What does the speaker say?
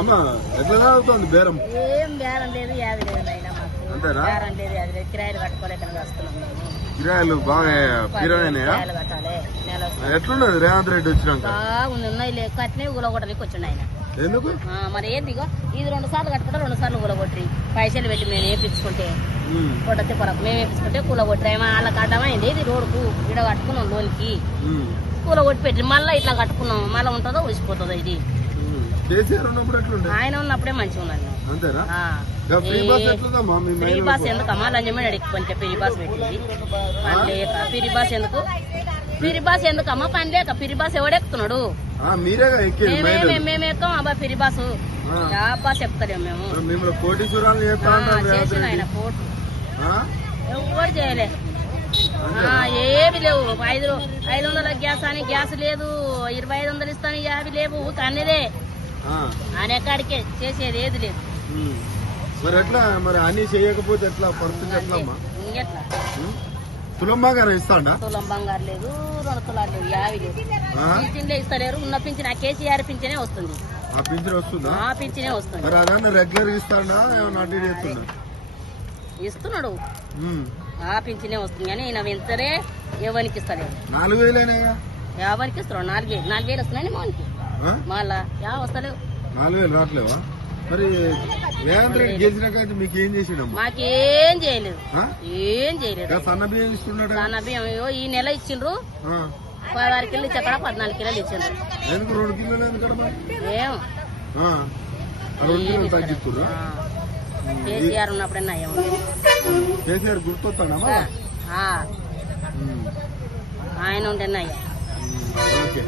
అమ్మ ఎట్లా అవుతుంది బేరం? ఏం బేరం లేదు, యాది లేదు అయినా మాకు. అంతేనా? బేరం లేదు, యాది లేదు. కిరాయిలు కట్టుకోలేక వస్తున్నాం. కిరాయిలు బాగా పిరమైనాయా? కిరాయిలు కట్టాలి. ఎట్లున్నది రేవంత్ రెడ్డి వచ్చినాక? బాగుంది. ఉన్నాయి లేక కట్టినవి ఊలగొట్టడానికి వచ్చిండు ఆయన. ఎందుకు మరి ఏందిగో ఇది 2 సార్లు కట్టుకుంటే 2 సార్లు కూలగొట్టి పైసలు పెట్టి మేము వేపించుకుంటే కొట్టతే పొరకు మేము వేపించుకుంటే కూలగొట్టి వాళ్ళకి అడ్డమైంది. ఇది రోడ్డుకు ఇడ కట్టుకున్నాం లోన్కి కూలగొట్టి పెట్టి మళ్ళీ ఇట్లా కట్టుకున్నాం. మళ్ళీ ఉంటుందో ఊసిపోతుందో. ఇది ఆయన ఉన్నప్పుడే మంచిగా ఉన్నాను. ఫ్రీ బాస్ ఎందుకమ్మా లంజమని అడిగిపోతే ఫ్రీ బాస్ పెట్టింది పని లేక. ఫ్రీ బాస్ ఎందుకు? ఫ్రీ బాస్ ఎందుకమ్మా పని లేక? ఫ్రీ బాస్ ఎవడెక్కుతున్నాడు? మేము ఎక్కాం అబ్బా ఫ్రీ బాస్. బాస్ ఎక్కుతలేము మేము. చేసిన ఆయన కోర్టు ఎవరు చేయలే. ఏమి లేవు. 500 గ్యాస్ అని గ్యాస్ లేదు. 2500 ఇస్తాను యావి లేవు. అన్నదే ఆయన ఎక్కడికే చేసేది ఏది లేదు. మరి ఎట్లా మరి అన్ని చేయకపోతే ఎట్లా పరిస్థితి? ఎట్లా ఇంకెట్లా? తులం బంగారం ఇస్తాడా? తులం బంగారు లేదు, 2 తులాలు లేవు, యావి లేదు. పింఛన్లే ఇస్తలేరు. ఉన్న పింఛన్ ఆ కేసీఆర్ పింఛనే వస్తుంది. ఆ పింఛన్ వస్తుందా? ఆ పింఛనే వస్తుంది. మరి అదన్నా రెగ్యులర్ ఇస్తాడా? ఇస్తున్నాడు. ఆ పింఛనే వస్తుంది కానీ ఈయన వెంటనే ఎవరికి ఇస్తలేరు. 4000 ఎవరికి ఇస్తున్నాడు? 4000 వస్తున్నాయి మోనికి. మళ్ళా వస్తలేవు. 4000 రావట్లేవా? మరి రేవంత్ రెడ్డి గెలిచినాక మీకు ఏం చేసినాం? మాకేం చేయలేదు. ఏం చేయలేదు. సన్న బియ్యం ఇస్తున్నాడు. సన్న బియ్యం ఈ నెల ఇచ్చిండ్రు. 16 కిలోలు ఇచ్చి అక్కడ 14 కిలోలు ఇచ్చిండ్రు. ఎందుకు 2 కిలోలు? ఏం 2 కిలోలు తగ్గిస్తున్నారు. కేసీఆర్ ఉన్నప్పుడన్నా కేసీఆర్ గుర్తొస్తాడా? ఆయన ఉండే ఓకే.